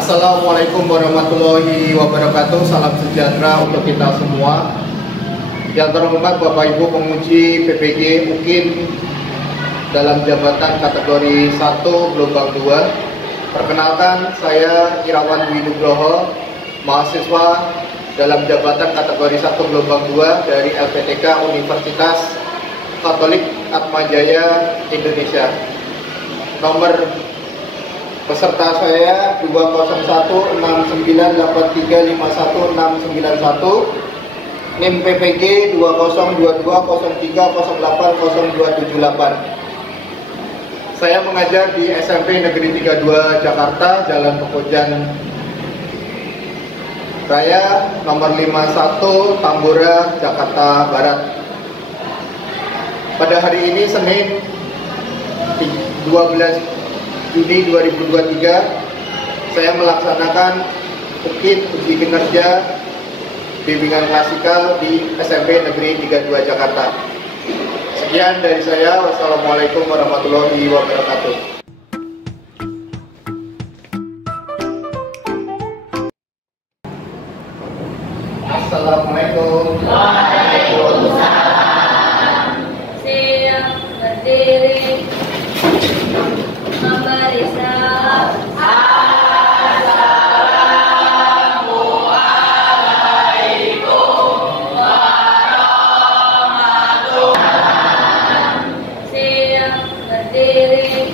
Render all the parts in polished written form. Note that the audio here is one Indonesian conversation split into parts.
Assalamualaikum warahmatullahi wabarakatuh. Salam sejahtera untuk kita semua. Yang terhormat Bapak Ibu penguji PPG UKIN dalam jabatan kategori 1 gelombang 2. Perkenalkan, saya Irawan Dwi Nugroho, mahasiswa dalam jabatan kategori 1 gelombang 2 dari LPTK Universitas Katolik Atmajaya Indonesia. Nomor peserta saya 2016983516191, NIM PPG 202203080278. Saya mengajar di SMP Negeri 32 Jakarta, Jalan Pekojan Raya, nomor 51 Tambora, Jakarta Barat. Pada hari ini Senin 12 Juni 2023, saya melaksanakan UKIN uji kinerja bimbingan klasikal di SMP Negeri 32 Jakarta. Sekian dari saya. Wassalamualaikum warahmatullahi wabarakatuh. Assalamualaikum. Waalaikumsalam. Siap berdiri. Memberi salam. Assalamualaikum warahmatullahi. Siap berdiri.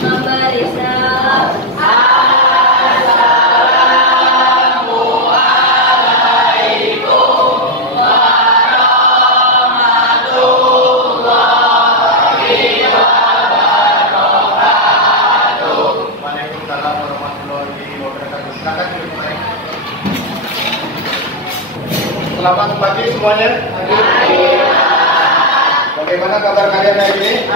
Memberi salam. Selamat pagi semuanya. Bagaimana kabar kalian hari ini?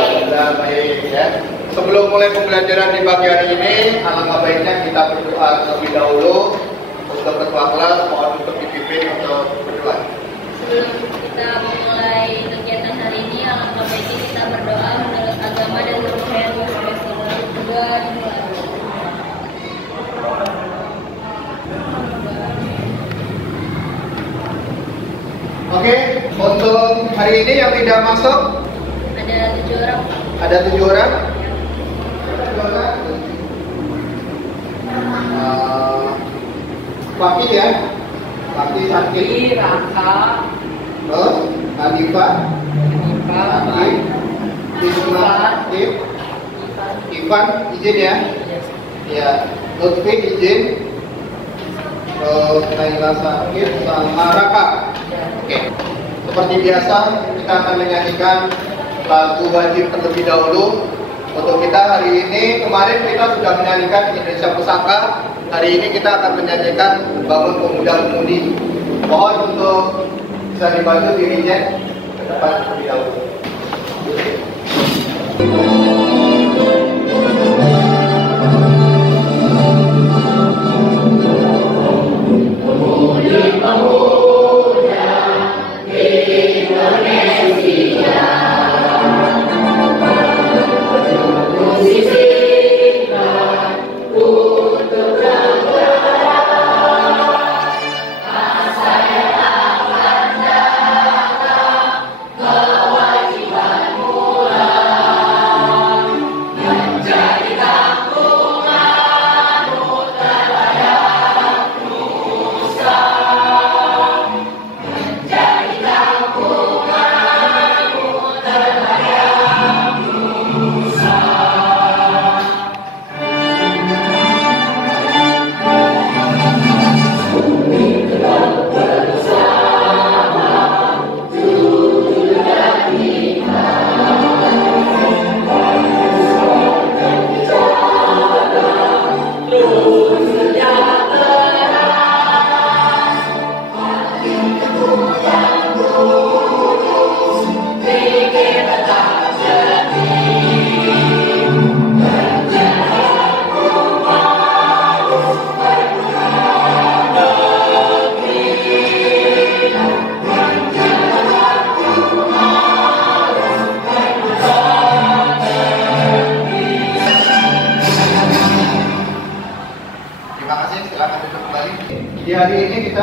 Alhamdulillah baik ya. Sebelum mulai pembelajaran di pagi hari ini, alangkah baiknya kita berdoa terlebih dahulu. Untuk ketua kelas mohon untuk dipimpin untuk berdoa. Sebelum kita memulai kegiatan hari ini, alangkah baiknya kita berdoa menurut agama dan Muhammad SAW. Oke, untuk hari ini yang tidak masuk Ada 7 orang. ada 7 orang. Fakih ya, Fakih Sakti, Raka, terus Hanifah, Fakih, Bisma, Ivan, izin ya. Ya, Lutfi izin. Terus Naila Sakit sama Raka. Oke. Seperti biasa kita akan menyanyikan lagu wajib terlebih dahulu. Untuk kita hari ini, kemarin kita sudah menyanyikan Indonesia Pusaka. Hari ini kita akan menyanyikan Bangun Pemuda Pemudi. Mohon untuk bisa dibantu dirinya ke depan terlebih dahulu. Kewajiban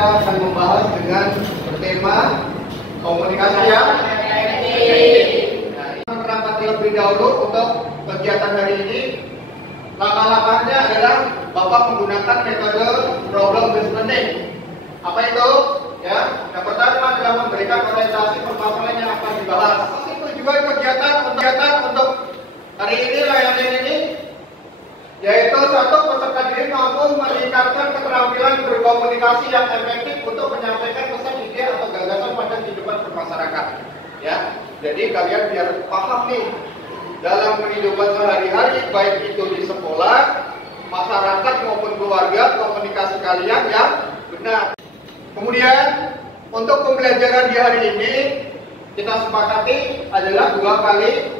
akan membahas dengan bertema komunikasi yang menerangkan terlebih dahulu untuk kegiatan hari ini. Langkah-langkahnya adalah Bapak menggunakan metode problem based learning. Apa itu? Ya, yang pertama adalah memberikan orientasi permasalahan yang akan dibahas. Itu juga kegiatan untuk hari ini, layanan ini, yaitu satu, peserta didik mampu meningkatkan keterampilan berkomunikasi yang efektif untuk menyampaikan pesan, ide atau gagasan pada kehidupan bermasyarakat. Ya, jadi kalian biar paham nih dalam kehidupan sehari-hari, baik itu di sekolah, masyarakat maupun keluarga, komunikasi kalian yang benar. Kemudian untuk pembelajaran di hari ini kita sepakati adalah 2 kali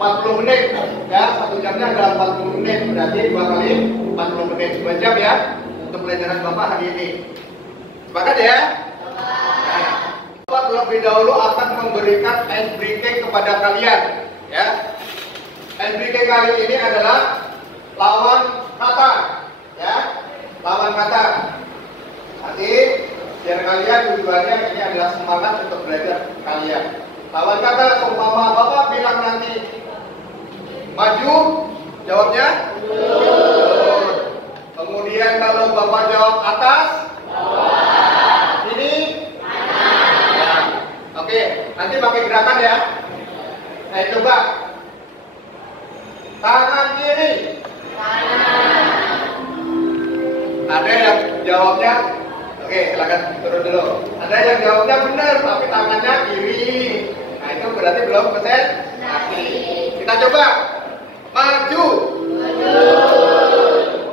40 menit, ya, 1 jamnya adalah 40 menit, berarti 2 kali 40 menit, 2 jam ya untuk pelajaran Bapak hari ini. Sepakat ya? Nah, Bapak terlebih dahulu akan memberikan ice breaking kepada kalian, ya. Ice breaking kali ini adalah lawan kata, ya, lawan kata. Nanti biar kalian tujuannya ini adalah semangat untuk belajar kalian. Lawan kata, umpama Bapak bilang nanti maju, jawabnya mundur. Kemudian kalau Bapak jawab atas, ini ya. Oke, nanti pakai gerakan ya. Saya coba tangan kiri. Ada yang jawabnya, oke, silakan turun dulu. Ada yang jawabnya benar, tapi tangannya kiri. Nah, itu berarti belum konsentrasi. Kita coba. Maju.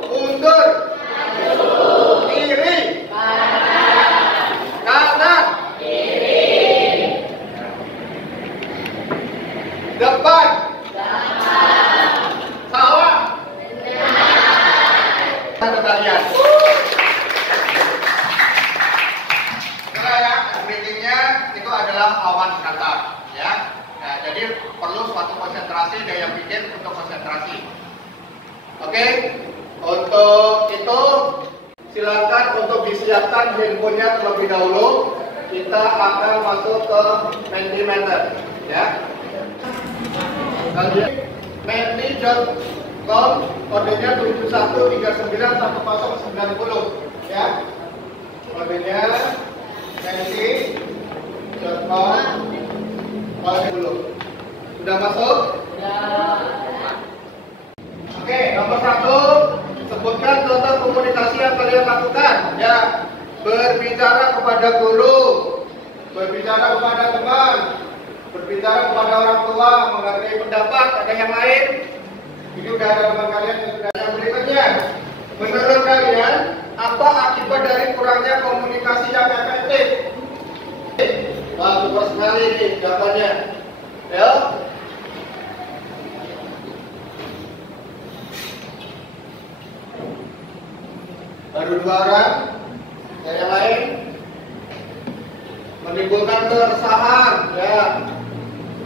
Mundur. Kiri. Kanan. Depan. Salah. Satu kalian. Breakingnya itu adalah lawan kata, ya. Nah, jadi perlu suatu konsentrasi, daya pikir untuk konsentrasi. Oke, untuk itu silakan untuk disiapkan handphonenya terlebih dahulu. Kita akan masuk ke Mentimeter, ya. Kalian menti.com, kodenya 71391090, ya. Kodenya Menti.com, kode dulu. Sudah masuk? Sudah. Oke, nomor 1, sebutkan contoh komunikasi yang kalian lakukan. Ya, berbicara kepada guru, berbicara kepada teman, berbicara kepada orang tua, menghargai pendapat. Ada yang lain? Ini udah ada teman kalian yang sudah. Yang berikutnya, menurut kalian apa akibat dari kurangnya komunikasi yang efektif? Wah, super sekali nih jawabannya. Ya. Baru 2 orang. Yang lain menimbulkan keresahan, ya.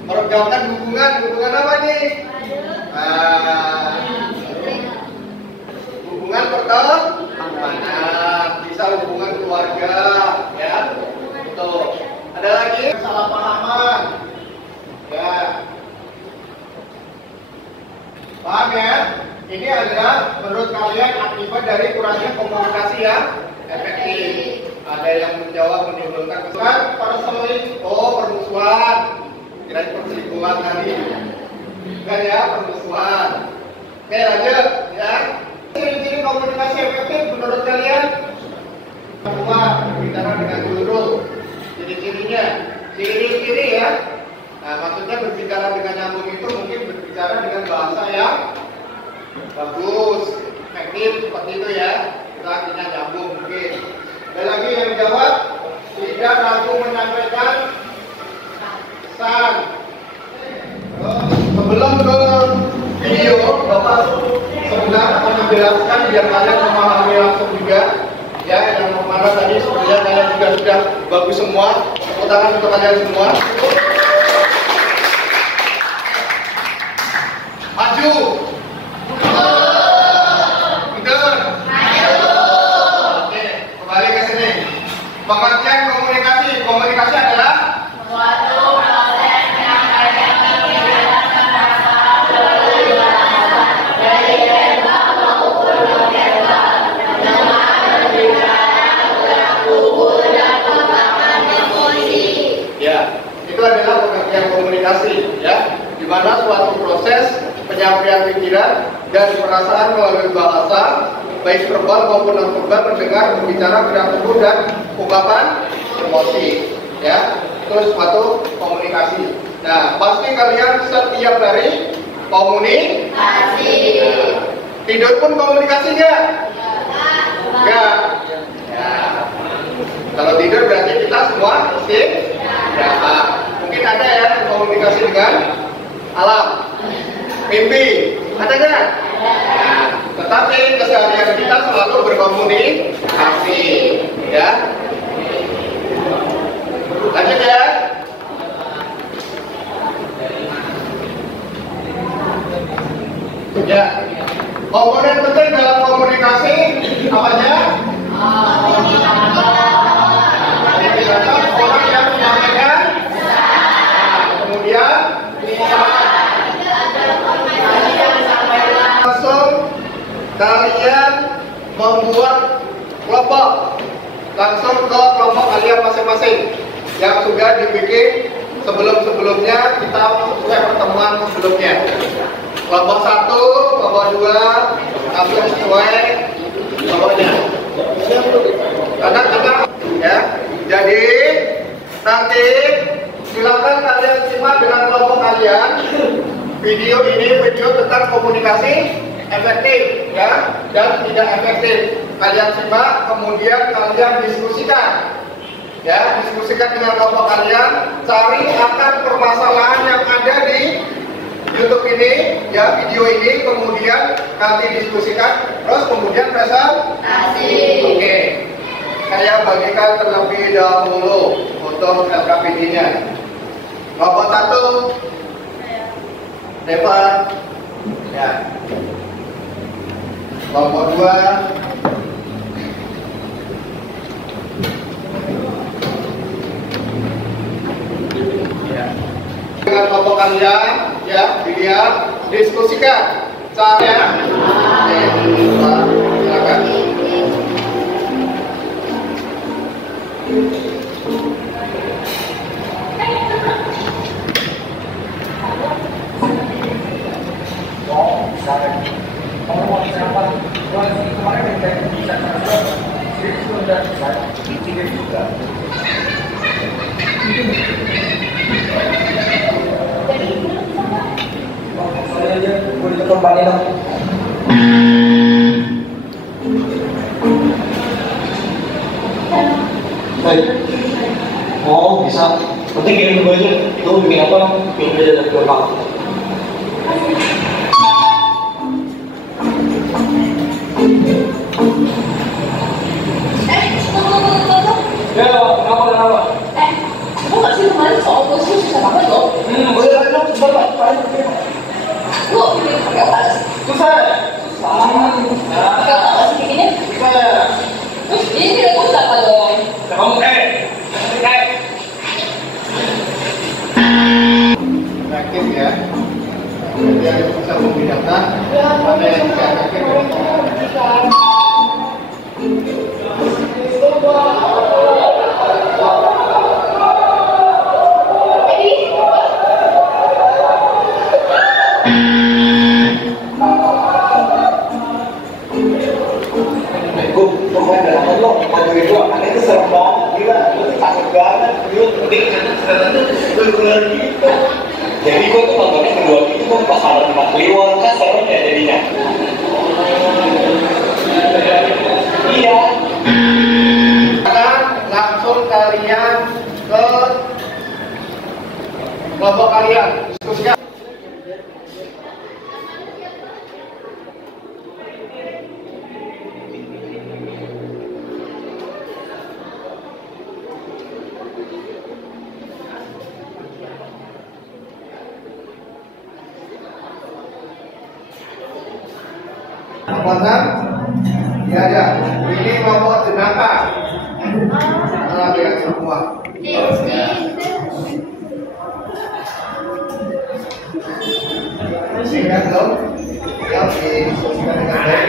Meregangkan hubungan apa nih? Hubungan pertemanan, bisa hubungan keluarga, ya. Betul. Ada lagi kesalahpahaman, ya. Paham ya? Ini adalah menurut kalian akibat dari kurangnya komunikasi yang efektif. Ada yang menjawab menimbulkan kesulitan, perselingkuhan, permusuhan, kira perselingkuhan tadi, bukan ya, permusuhan. Oke, lanjut ya. Ciri-ciri komunikasi efektif menurut kalian? Pertama, berbicara dengan guru. Ciri-cirinya, ciri-ciri ya. Nah, maksudnya berbicara dengan nyambung itu mungkin berbicara dengan bahasa yang bagus, efektif, seperti itu ya. Itu artinya nyambung mungkin. Ada lagi yang jawab, tidak ragu menyampaikan pesan. Sebelum ke video, Bapak sebentar akan menjelaskan biar kalian memahami langsung juga. Ya, yang mana tadi sebenarnya kalian juga sudah bagus semua. Tepuk tangan untuk kalian semua. Maju. Mundur. Maju. Oke, kembali ke sini. Pengertian komunikasi. Komunikasi adalah suatu proses yang menyampaikan masalah melalui bahasa dari verbal maupun non-verbal dengan berbicara, gerak tubuh, dan ungkapan emosi. ya, itu adalah pengertian komunikasi, ya, di mana suatu proses penyampaian pikiran dan perasaan melalui bahasa, baik verbal maupun non-verbal, mendengar, berbicara, gerak tubuh, dan ungkapan emosi, ya, itu suatu komunikasi. Nah, pasti kalian setiap hari komunikasi. Tidur pun komunikasi nggak? Nggak. Ya. Kalau tidur berarti kita semua istirahat. Mungkin ada ya komunikasi dengan alam. Mimpi, ada nggak? Nah, tetapi keseharian kita selalu berkomunikasi, ya. Lanjut ya. Ya, komponen penting dalam komunikasi apa aja? Orang yang menyampaikan, kemudian langsung kalian membuat kelompok, langsung ke kelompok kalian masing-masing yang sudah dibikin sebelum-sebelumnya, kita sesuai pertemuan sebelumnya. Kelompok 1, kelompok 2, langsung sesuai kelompoknya. Anak-anak, ya. Jadi nanti silakan kalian simak dengan kelompok kalian. Video ini video tentang komunikasi efektif, ya, dan tidak efektif. Kalian simak, kemudian kalian diskusikan. Ya, diskusikan dengan kelompok kalian, cari akar permasalahan yang ada di YouTube ini, ya, video ini, kemudian nanti diskusikan, terus kemudian presentasi. Oke, saya bagikan terlebih dahulu untuk LKPD-nya. Kelompok 1, Depan, ya. Kelompok 2, dengan kelompok kalian, ya, dilihat, diskusikan cara. Silakan. Oh, bisa. Penting kirim gue aja. Itu bikin apa? Kirim aja dari gampang. Ya, kenapa? Kamu nggak sih kemarin soal posisi susah banget loh. Boleh lagi dong, coba Lu pakai apa sih? susah. Pakai apa nggak sih bikinnya? Terus ini tidak usah apa dong? Kamu Efektif, ya. Jadi harus bisa membedakan mana yang tidak efektif. Jadi gue tuh nontonnya kedua itu tuh pas ada tempat kliwon kan seru ya jadinya. Iya. Langsung kalian ke kelompok kalian diskusikan. Kelompok 6, ya ada. Ini kelompok jenaka. dengan semua. Sehingga kalau yang didiskusikan dengan baik.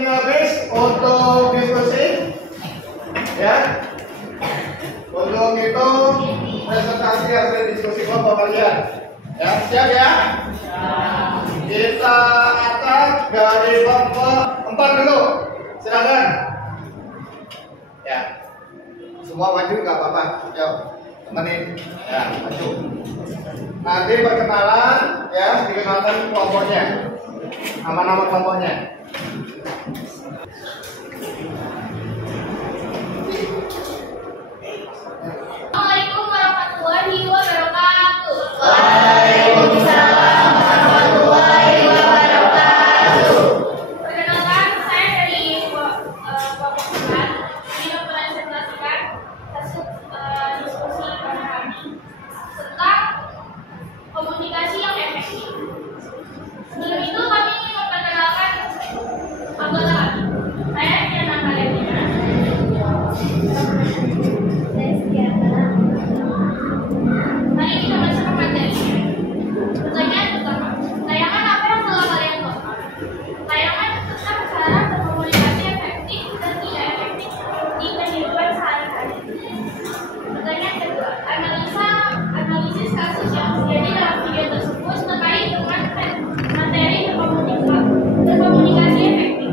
Habis untuk diskusi, ya. Untuk itu presentasi hasil diskusi kelompok kalian. Ya, siap ya? Kita akan dari kelompok 4 dulu. Silakan. Ya. Semua maju nggak apa-apa. Ayo, temenin. Ya, maju. Nanti perkenalan, ya, dikenalkan kelompoknya. Nama-nama kelompoknya. Assalamualaikum warahmatullahi wabarakatuh. Waalaikumsalam warahmatullahi wabarakatuh. Perkenalkan, saya dari kelompok 4 ini mempresentasikan hasil diskusi pada kami tentang komunikasi yang efektif. Sebelum itu kami ingin memperkenalkan anggota kami. Saya Diana Kalenina. Hari ini kita masuk ke materinya. Pertanyaan pertama, tayangan apa yang telah kalian tonton? Tayangan tentang cara berkomunikasi efektif dan tidak efektif di kehidupan sehari-hari. Pertanyaan kedua, analisis kasus yang terjadi dalam video tersebut terkait dengan materi berkomunikasi efektif.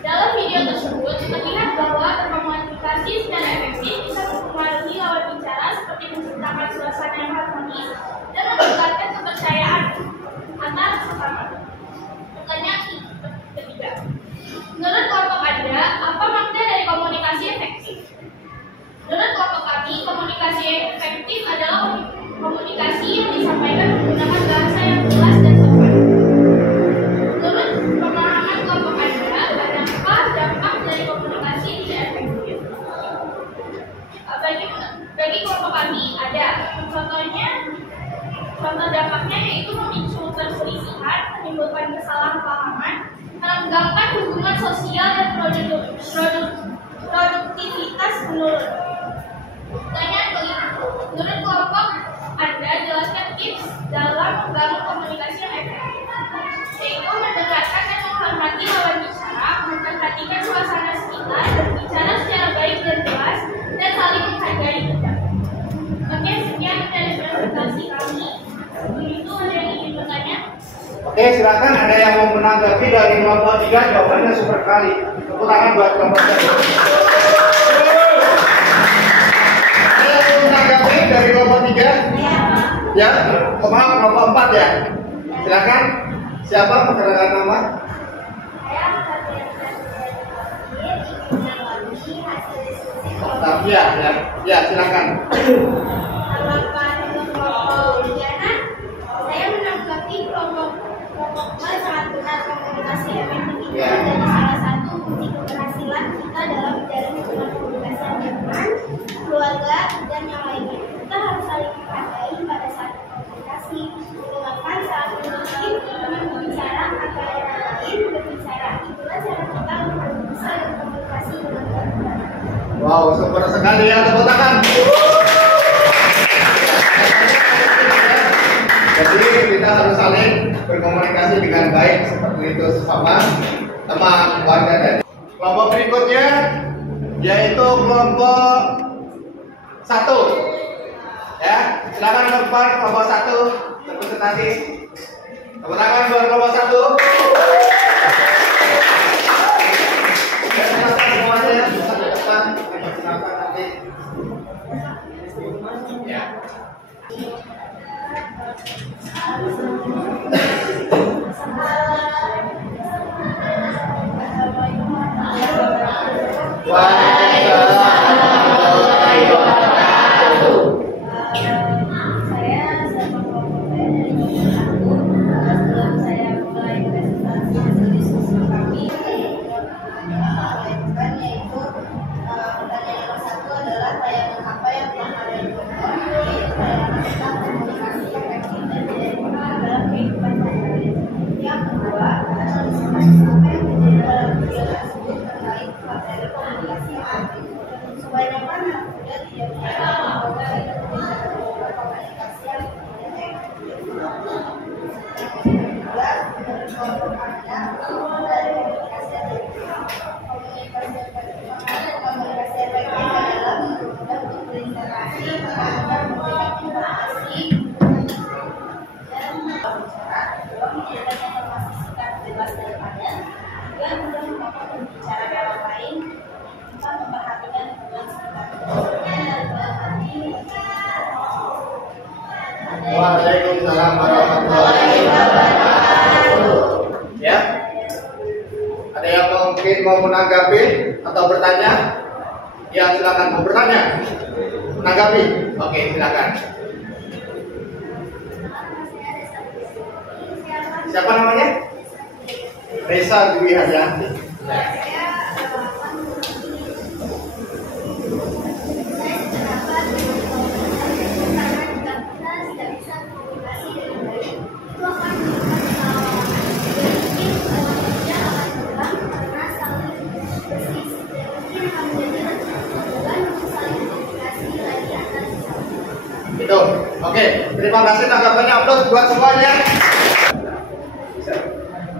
Dalam video tersebut terlihat bahwa berkomunikasi secara efektif bisa mempengaruhi lawan bicara seperti menciptakan suasana yang harmonis dan meningkatkan kepercayaan antar sesama. Pertanyaan ketiga, menurut kelompok Anda, apa makna dari komunikasi efektif? Menurut kelompok kami, komunikasi efektif adalah komunikasi yang disampaikan menggunakan bahasa yang jelas dan sopan. Menurut pemahaman kelompok Anda, adakah dampak dari komunikasi tidak efektif? Bagi kelompok kami ada. Contoh dampaknya yaitu memicu perselisihan, menimbulkan kesalahpahaman, merenggangkan hubungan sosial dan produktivitas menurun. Pertanyaan kelima, menurut kelompok Anda jelaskan tips dalam membangun komunikasi yang efektif, yaitu mendengarkan dan menghormati lawan bicara, memperhatikan suasana sekitar, berbicara secara baik dan jelas, dan saling menghargai pendapat. Oke, sekian dari presentasi kami. Sebelum itu ada yang ingin bertanya? Oke, silakan ada yang mau menanggapi dari kelompok 3, jawabannya super kali. Tepuk tangan buat kelompok 3. Ada yang mau menanggapi dari kelompok 3? Ya, maaf, kelompok 4 ya. Silakan. Siapa perkenalkan nama? Tafia ya. Ya, silakan. Saya menanggapi kelompok sangat benar komunikasi efektif itu adalah salah satu kunci keberhasilan kita dalam menjalin hubungan komunikasi yang nyaman, keluarga dan yang lainnya. Kita harus saling menghargai pada saat komunikasi, mendengarkan saat mungkin teman berbicara atau yang lain berbicara. Itulah cara kita untuk bisa berkomunikasi dengan baik. Wow, super sekali ya, tepuk tangan. Jadi kita harus saling berkomunikasi dengan baik seperti itu sesama teman warga dan kelompok berikutnya yaitu kelompok 1. Ya, silakan kelompok 1 berpresentasi. Tepuk tangan buat kelompok 1. Ya, silakan semuanya bisa ke depan, silakan nanti. Ya. Yang kedua, apa yang terjadi dalam video materi komunikasi yang aktif. Sebanyakan kemudian tidak bisa komunikasi yang efektif. Kedua, menurut kelompok Anda, dari komunikasi efektif. Komunikasi efektif adalah mempermudah untuk berinteraksi, mengajar, memberikan informasi, dan berbicara, juga menyampaikan informasi singkat bebas dan padat, juga mudah memotong berbicara dengan orang lain, tanpa memperhatikan hubungan sekitar. Waalaikumsalam warahmatullahi wabarakatuh. Ya, ada yang mungkin mau menanggapi atau bertanya? Ya, silakan mau bertanya, menanggapi. Oke, silakan. Siapa namanya? Reza Dwi Haryanti. Itu, oke. Terima kasih tanggapannya, aplaus buat semuanya.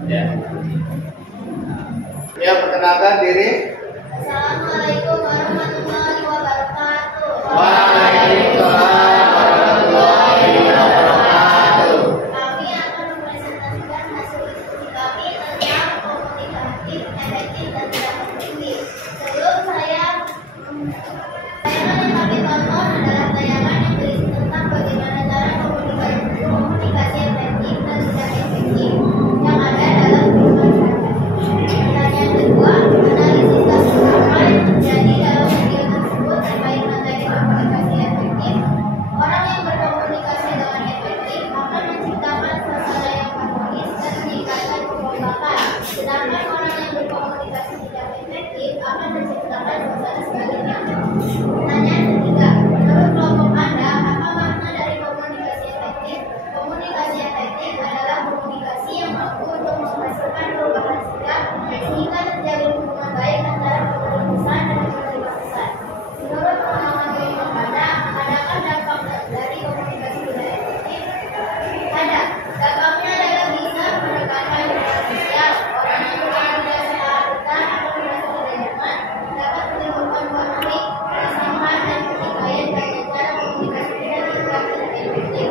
Ya. Ya, perkenalkan diri. Assalamualaikum warahmatullahi wabarakatuh. Waalaikumsalam warahmatullahi wabarakatuh. Kami akan mempresentasikan hasil diskusi kami tentang komunikasi efektif dan tidak efektif. Sebelum tayangan yang kami tonton adalah tayangan yang berisi tentang bagaimana cara komunikasi efektif dan tidak efektif yang ada dalam kehidupan sehari-hari. Pertanyaan kedua, analisis kasus apa yang terjadi dalam video tersebut terkait materi komunikasi efektif. Orang yang berkomunikasi dengan efektif akan menciptakan suasana yang harmonis dan meningkatkan kekompakan. Sedangkan orang yang berkomunikasi tidak efektif akan menciptakan suasana sebaliknya. Pertanyaan ketiga, menurut kelompok Anda, apa makna dari komunikasi efektif? Komunikasi efektif adalah komunikasi yang mampu untuk menghasilkan perubahan sikap sehingga terjalin hubungan baik antara pemberi pesan dan penerima pesan. Menurut pengalaman kelompok Anda, adakah dampak dari komunikasi tidak efektif? Ada. Dampaknya adalah bisa menekankan hubungan sosial. Orang yang berkomunikasi secara benar atau merasa tidak nyaman dapat menimbulkan konflik, perselingkuhan, dan pertikaian karena cara komunikasi tidak dianggap tidak efektif.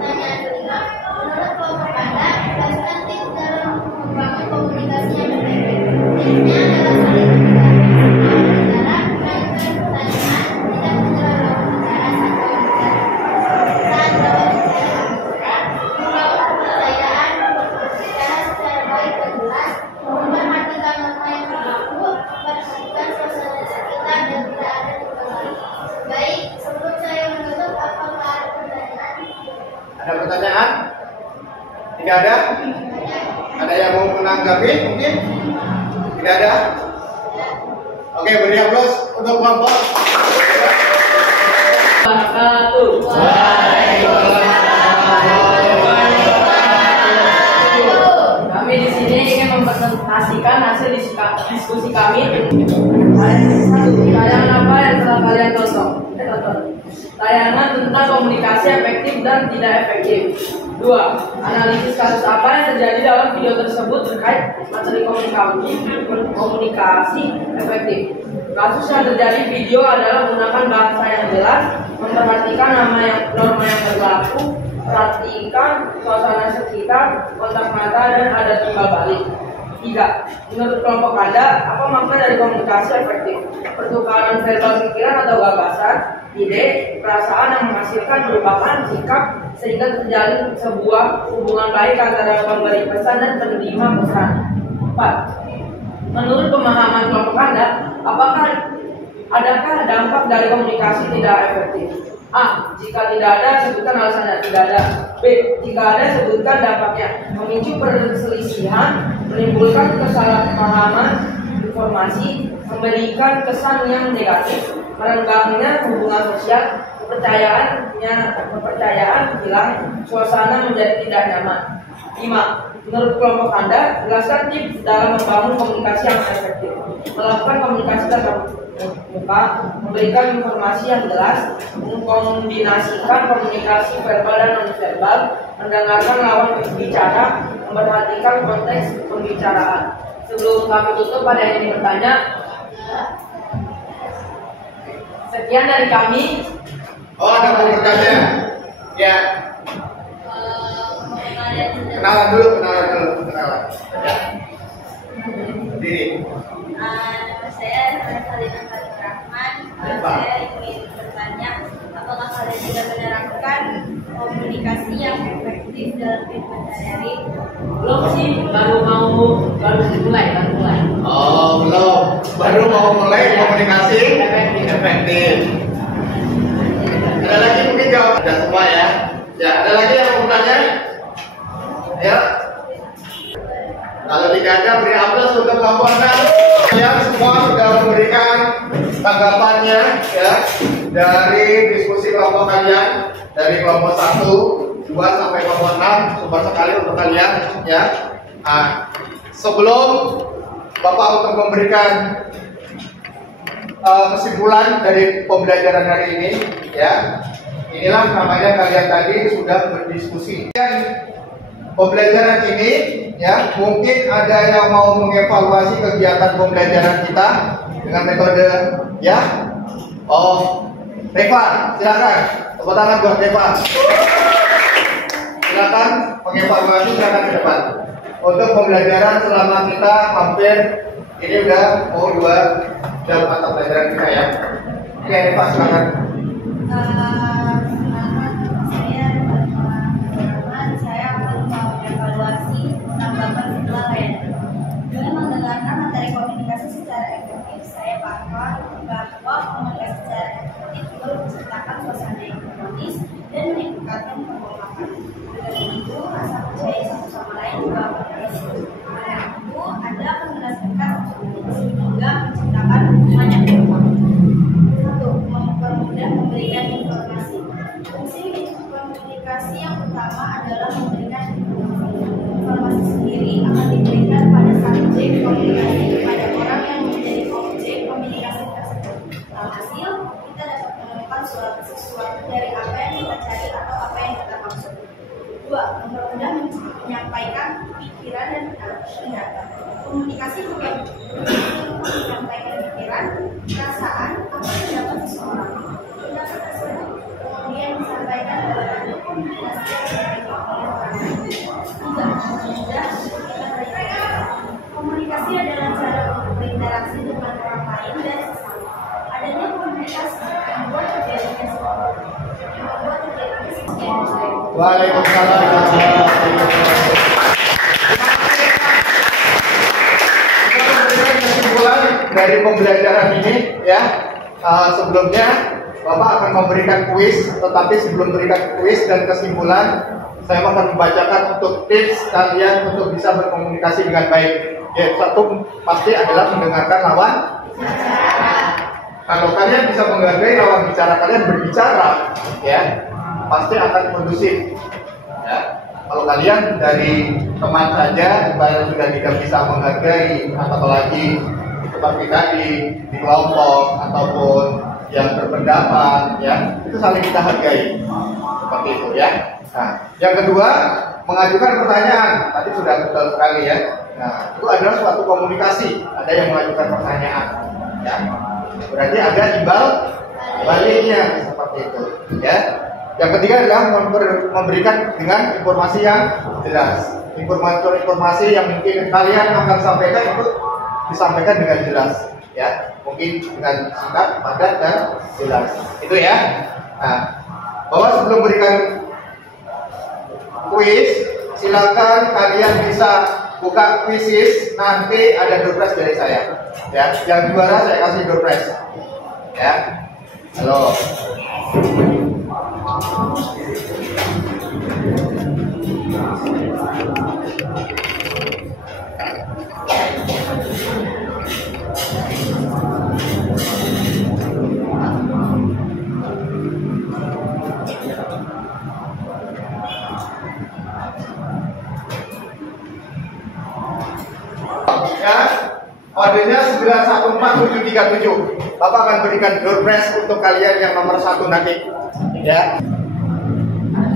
Pertanyaan kelima, menurut kelompok Anda, jelaskan tips dalam membangun komunikasi yang efektif. Tipsnya adalah saling mendengar, bicara, mengajukan pertanyaan, tidak menyerah bicara saat jawab bicara berbicara, membangun kepercayaan, berbicara secara baik dan jelas, memperhatikan norma yang berlaku, memperhatikan suasana sekitar dan tidak ada kembali. Baik, sebelum saya menutup, apakah ada pertanyaan? Ada pertanyaan? Tidak ada? Ada yang mau menanggapi mungkin? Tidak ada? Oke, beri aplaus untuk kelompok. Kami di sini ingin mempresentasikan hasil diskusi kami. Tayangan apa yang telah kalian tonton? Tayangan tentang komunikasi efektif dan tidak efektif. 2. Analisis kasus apa yang terjadi dalam video tersebut terkait materi komunikasi efektif. Kasus yang terjadi video adalah menggunakan bahasa yang jelas, memperhatikan norma yang berlaku, perhatikan suasana sekitar, kontak mata, dan ada timbal balik. 3. Menurut kelompok Anda, apa makna dari komunikasi efektif? Pertukaran verbal pikiran atau gagasan, ide, perasaan yang menghasilkan perubahan sikap sehingga terjalin sebuah hubungan baik antara pemberi pesan dan penerima pesan. 4. Menurut pemahaman kelompok Anda, adakah dampak dari komunikasi tidak efektif? A. Jika tidak ada, sebutkan alasannya. Tidak ada. B. Jika ada, sebutkan dampaknya. Memicu perselisihan, menimbulkan kesalahpahaman informasi, memberikan kesan yang negatif, merenggangnya hubungan sosial, kepercayaan hilang, suasana menjadi tidak nyaman. 5. Menurut kelompok Anda, jelaskan tips dalam membangun komunikasi yang efektif. melakukan komunikasi tatap muka, memberikan informasi yang jelas, mengkombinasikan komunikasi verbal dan non-verbal, mendengarkan lawan bicara, memperhatikan konteks pembicaraan. Sebelum kami tutup, ada yang ingin bertanya? Sekian dari kami. Oh, ada mau bertanya? Ya. Kenalan dulu. Ya. Diri. Nama saya Salina Khalid Rahman. Saya ingin bertanya, apakah kalian sudah menerapkan komunikasi yang efektif dalam kehidupan sehari-hari? Belum sih, baru dimulai. Oh, belum. Baru mau mulai komunikasi efektif. Ada lagi mungkin jawab? Ada semua ya. Ya, ada lagi yang mau bertanya? Ya. Kalau tidak ada, beri aplaus untuk kelompok 6. Ya, semua sudah memberikan tanggapannya ya dari diskusi kelompok kalian dari kelompok 1, 2 sampai kelompok 6. Super sekali untuk kalian ya. Nah, sebelum Bapak untuk memberikan kesimpulan dari pembelajaran hari ini ya, inilah namanya kalian tadi sudah berdiskusi. Pembelajaran ini ya, mungkin ada yang mau mengevaluasi kegiatan pembelajaran kita dengan metode ya. Oh, Reva, silakan. Tepuk tangan buat Reva. Silakan mengevaluasi, silakan ke depan. Untuk pembelajaran selama kita hampir ini udah mau 2 jam mata pelajaran kita ya. Oke, Reva silakan. Saya akan mengevaluasi tanggapan setelah lain. Dengan mendengarkan materi komunikasi secara efektif, saya paham bahwa komunikasi secara efektif juga menciptakan suasana yang harmonis dan meningkatkan penghormatan. Dengan itu, rasa percaya satu sama lain juga berkembang. Dengan itu, Anda akan merasakan sehingga menciptakan hubungan yang kuat. 1. Mempermudah memberikan informasi. Fungsi komunikasi yang utama adalah memberikan informasi. Informasi sendiri akan diberikan pada subjek komunikasi kepada orang yang menjadi objek komunikasi tersebut. Alhasil, kita dapat menemukan sesuatu dari apa yang kita cari atau apa yang kita maksud. 2. Mempermudah menyampaikan pikiran dan pendapat. Komunikasi juga menyampaikan pikiran, perasaan, atau pendapat seseorang. Pendapat tersebut kemudian disampaikan dalam bentuk komunikasi yang diterima oleh orang lain. 3. Memudah kita berinteraksi. Komunikasi adalah cara untuk berinteraksi dengan orang lain dan sesama. Adanya komunikasi membuat terjadinya sesuatu. Waalaikumsalam. Kesimpulan dari pembelajaran ini ya, sebelumnya Bapak akan memberikan kuis, tetapi sebelum memberikan kuis dan kesimpulan, saya akan membacakan untuk tips kalian untuk bisa berkomunikasi dengan baik. Ya, satu pasti adalah mendengarkan lawan bicara. Kalau kalian bisa menghargai lawan bicara kalian berbicara, ya pasti akan kondusif. Ya. Kalau kalian dari teman saja, kalian sudah tidak bisa menghargai, apalagi seperti tadi di kelompok ataupun yang berpendapat, ya itu saling kita hargai, seperti itu ya. Nah, yang kedua mengajukan pertanyaan, tadi sudah betul sekali ya. Nah, itu adalah suatu komunikasi. Ada yang mengajukan pertanyaan, ya. Berarti ada imbal baliknya seperti itu, ya. Yang ketiga adalah memberikan dengan informasi yang jelas. Informasi yang mungkin kalian akan sampaikan itu disampaikan dengan jelas, ya. Mungkin dengan singkat, padat dan jelas. Itu ya. Nah, bahwa sebelum berikan kuis, silakan kalian bisa buka kuisis. Nanti ada door prize dari saya. Ya, yang juara saya kasih door prize. Ya. Halo. Ya, kodenya 9 91477. Bapak akan berikan door prize untuk kalian yang nomor 1 nanti. Ya.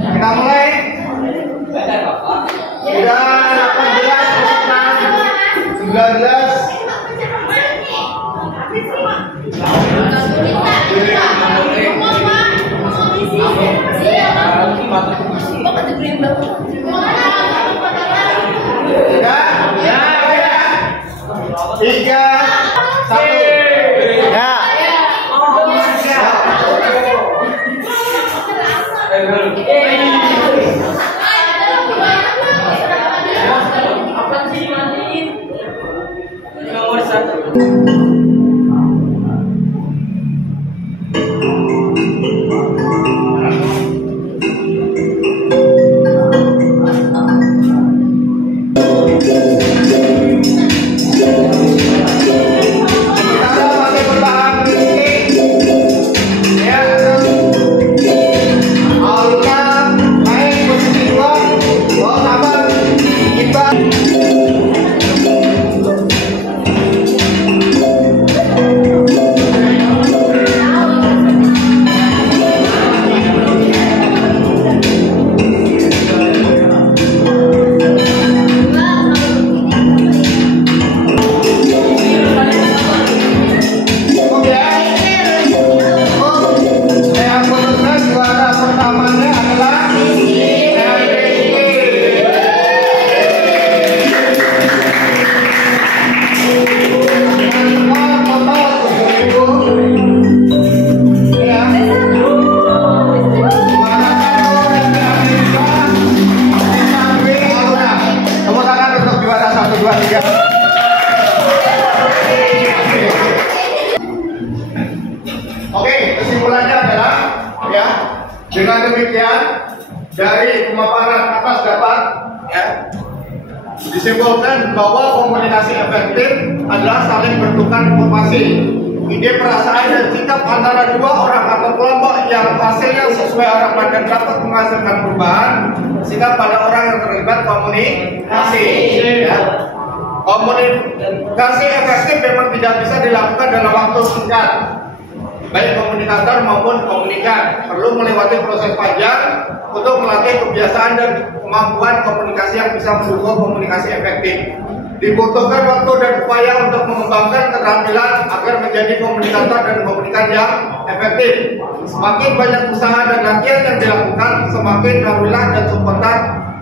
Kita mulai. Sudah 18, 19. Tiga, satu, ya. Apa sih dimatiin? Nomor 1. Oke, kesimpulannya adalah ya, dengan demikian dari pemaparan atas dapat ya, disimpulkan bahwa komunikasi efektif adalah saling bertukar informasi, ide, perasaan, dan sikap antara dua orang atau kelompok yang hasilnya sesuai harapan dan dapat menghasilkan perubahan sikap pada orang yang terlibat komunikasi. Ya. Komunikasi efektif memang tidak bisa dilakukan dalam waktu singkat. Baik komunikator maupun komunikan perlu melewati proses panjang untuk melatih kebiasaan dan kemampuan komunikasi yang bisa mendukung komunikasi efektif. Dibutuhkan waktu dan upaya untuk mengembangkan keterampilan agar menjadi komunikator dan komunikan yang efektif. Semakin banyak usaha dan latihan yang dilakukan, semakin harulah dan sempurna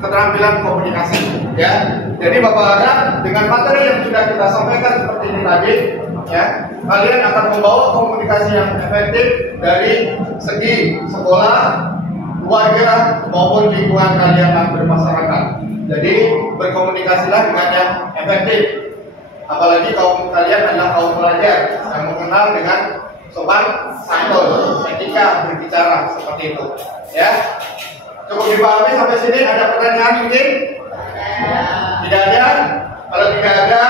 keterampilan komunikasi. Ya, jadi Bapak harap dengan materi yang sudah kita sampaikan seperti ini tadi, ya, kalian akan membawa komunikasi yang efektif dari segi sekolah, keluarga maupun lingkungan kalian yang bermasyarakat. Jadi berkomunikasilah dengan yang efektif. Apalagi kaum kalian adalah kaum pelajar yang mengenal dengan sopan santun, etika berbicara seperti itu. Ya, cukup dipahami sampai sini. Ada pertanyaan mungkin? Tidak ada. Kalau tidak ada,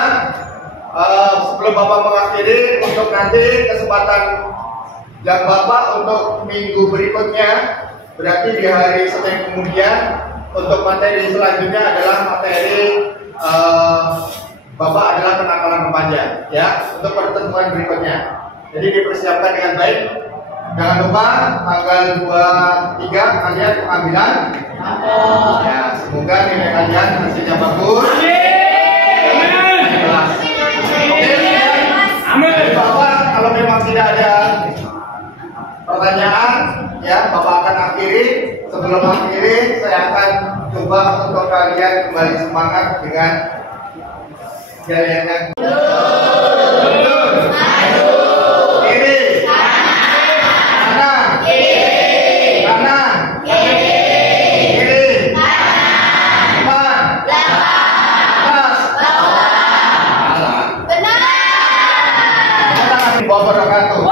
sebelum Bapak mengakhiri, untuk nanti kesempatan yang Bapak untuk minggu berikutnya, berarti di hari Senin kemudian, untuk materi selanjutnya adalah materi Bapak adalah kenakalan remaja, ya, untuk pertemuan berikutnya. Jadi dipersiapkan dengan baik. Jangan lupa tanggal 23 kalian pengambilan. Ya, semoga nilai kalian hasilnya bagus. Amin. Bapak, kalau memang tidak ada pertanyaan, ya, Bapak akan akhiri. Sebelum akhiri, saya akan coba untuk kalian kembali semangat dengan jalannya. Wabarakatuh.